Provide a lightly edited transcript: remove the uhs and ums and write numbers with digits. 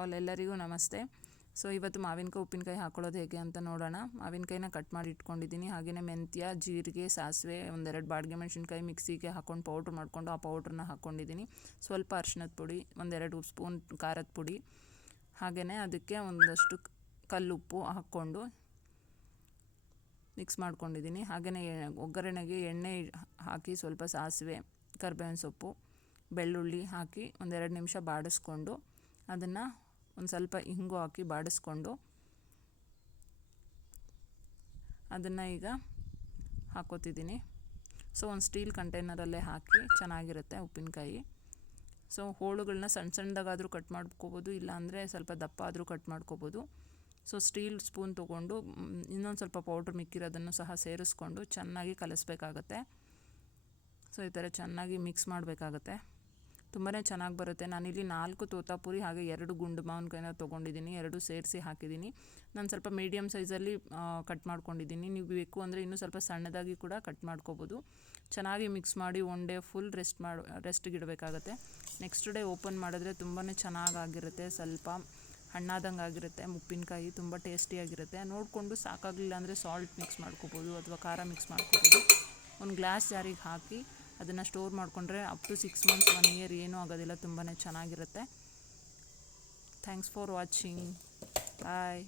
All, ಎಲ್ಲರಿಗೂ ನಮಸ್ತೆ. So ಇವತ್ತು ಮಾವಿನಕಾಯಿ ಉಪ್ಪಿನಕಾಯಿ ಹಾಕೊಳ್ಳೋದು ಹೇಗೆ ಅಂತ ನೋಡೋಣ. ಮಾವಿನಕಾಯಿನ ಕಟ್ ಮಾಡಿ ಇಟ್ಕೊಂಡಿದ್ದೀನಿ. ಹಾಗೆಯೇ ಮೆಂತ್ಯ, ಜೀರಿಗೆ, ಸಾಸಿವೆ, ಒಂದೆರಡು ಬಾಡಿಗೆ ಮೆಣಸಿನ್ಕಾಯಿ ಮಿಕ್ಸಿಗೆ ಹಾಕ್ಕೊಂಡು ಪೌಡ್ರ್ ಮಾಡಿಕೊಂಡು ಆ ಪೌಡ್ರನ್ನ ಹಾಕ್ಕೊಂಡಿದ್ದೀನಿ. ಸ್ವಲ್ಪ ಅರಿಶಿನದ ಪುಡಿ, ಒಂದೆರಡು ಸ್ಪೂನ್ ಖಾರದ ಪುಡಿ, ಹಾಗೆಯೇ ಅದಕ್ಕೆ ಒಂದಷ್ಟು ಕಲ್ಲುಪ್ಪು ಹಾಕ್ಕೊಂಡು ಮಿಕ್ಸ್ ಮಾಡ್ಕೊಂಡಿದ್ದೀನಿ. ಹಾಗೆಯೇ ಒಗ್ಗರಣೆಗೆ ಎಣ್ಣೆ ಹಾಕಿ ಸ್ವಲ್ಪ ಸಾಸಿವೆ, ಕರಿಬೇವಿನ ಸೊಪ್ಪು, ಬೆಳ್ಳುಳ್ಳಿ ಹಾಕಿ ಒಂದೆರಡು ನಿಮಿಷ ಬಾಡಿಸ್ಕೊಂಡು ಅದನ್ನು ಒಂದು ಸ್ವಲ್ಪ ಇಂಗು ಹಾಕಿ ಬಾಡಿಸ್ಕೊಂಡು ಅದನ್ನು ಈಗ ಹಾಕೋತಿದ್ದೀನಿ. ಸೊ ಒಂದು ಸ್ಟೀಲ್ ಕಂಟೈನರಲ್ಲೇ ಹಾಕಿ ಚೆನ್ನಾಗಿರುತ್ತೆ ಉಪ್ಪಿನಕಾಯಿ. ಸೊ ಹೋಳುಗಳನ್ನ ಸಣ್ಣ ಸಣ್ಣದಾಗಾದರೂ ಕಟ್ ಮಾಡ್ಕೋಬೋದು, ಇಲ್ಲಾಂದರೆ ಸ್ವಲ್ಪ ದಪ್ಪ ಆದರೂ ಕಟ್ ಮಾಡ್ಕೋಬೋದು. ಸೊ ಸ್ಟೀಲ್ ಸ್ಪೂನ್ ತೊಗೊಂಡು ಇನ್ನೊಂದು ಸ್ವಲ್ಪ ಪೌಡ್ರ್ ಮಿಕ್ಕಿರೋದನ್ನು ಸಹ ಸೇರಿಸ್ಕೊಂಡು ಚೆನ್ನಾಗಿ ಕಲಿಸ್ಬೇಕಾಗತ್ತೆ. ಸೊ ಈ ಥರ ಚೆನ್ನಾಗಿ ಮಿಕ್ಸ್ ಮಾಡಬೇಕಾಗತ್ತೆ. ತುಂಬಾ ಚೆನ್ನಾಗಿ ಬರುತ್ತೆ. ನಾನಿಲ್ಲಿ 4 ತೋತಾಪುರಿ ಹಾಗೆ 2 ಗುಂಡು ಮಾವಿನಕಾಯಿನ ತೊಗೊಂಡಿದ್ದೀನಿ. 2 ಸೇರಿಸಿ ಹಾಕಿದ್ದೀನಿ. ನಾನು ಸ್ವಲ್ಪ ಮೀಡಿಯಮ್ ಸೈಜಲ್ಲಿ ಕಟ್ ಮಾಡ್ಕೊಂಡಿದ್ದೀನಿ. ನೀವು ಬೇಕು ಅಂದರೆ ಇನ್ನೂ ಸ್ವಲ್ಪ ಸಣ್ಣದಾಗಿ ಕೂಡ ಕಟ್ ಮಾಡ್ಕೋಬೋದು. ಚೆನ್ನಾಗಿ ಮಿಕ್ಸ್ ಮಾಡಿ ಒನ್ ಡೇ ಫುಲ್ ರೆಸ್ಟಿಗೆ ಇಡಬೇಕಾಗತ್ತೆ. ನೆಕ್ಸ್ಟ್ ಡೇ ಓಪನ್ ಮಾಡಿದ್ರೆ ತುಂಬಾ ಚೆನ್ನಾಗಿರುತ್ತೆ. ಸ್ವಲ್ಪ ಹಣ್ಣಾದಂಗೆ ಆಗಿರುತ್ತೆ. ಉಪ್ಪಿನಕಾಯಿ ತುಂಬ ಟೇಸ್ಟಿಯಾಗಿರುತ್ತೆ. ನೋಡಿಕೊಂಡು ಸಾಕಾಗಲಿಲ್ಲ ಅಂದರೆ ಸಾಲ್ಟ್ ಮಿಕ್ಸ್ ಮಾಡ್ಕೋಬೋದು ಅಥವಾ ಖಾರ ಮಿಕ್ಸ್ ಮಾಡ್ಕೋಬೋದು. ಒಂದು ಗ್ಲಾಸ್ ಜಾರಿಗೆ ಹಾಕಿ ಅದನ್ನು ಸ್ಟೋರ್ ಮಾಡಿಕೊಂಡ್ರೆ ಅಪ್ ಟು 6 ಮಂತ್ಸ್ 1 ಇಯರ್ ಏನೂ ಆಗೋದಿಲ್ಲ. ತುಂಬಾ ಚೆನ್ನಾಗಿರುತ್ತೆ. Thanks for watching. ಬಾಯ್.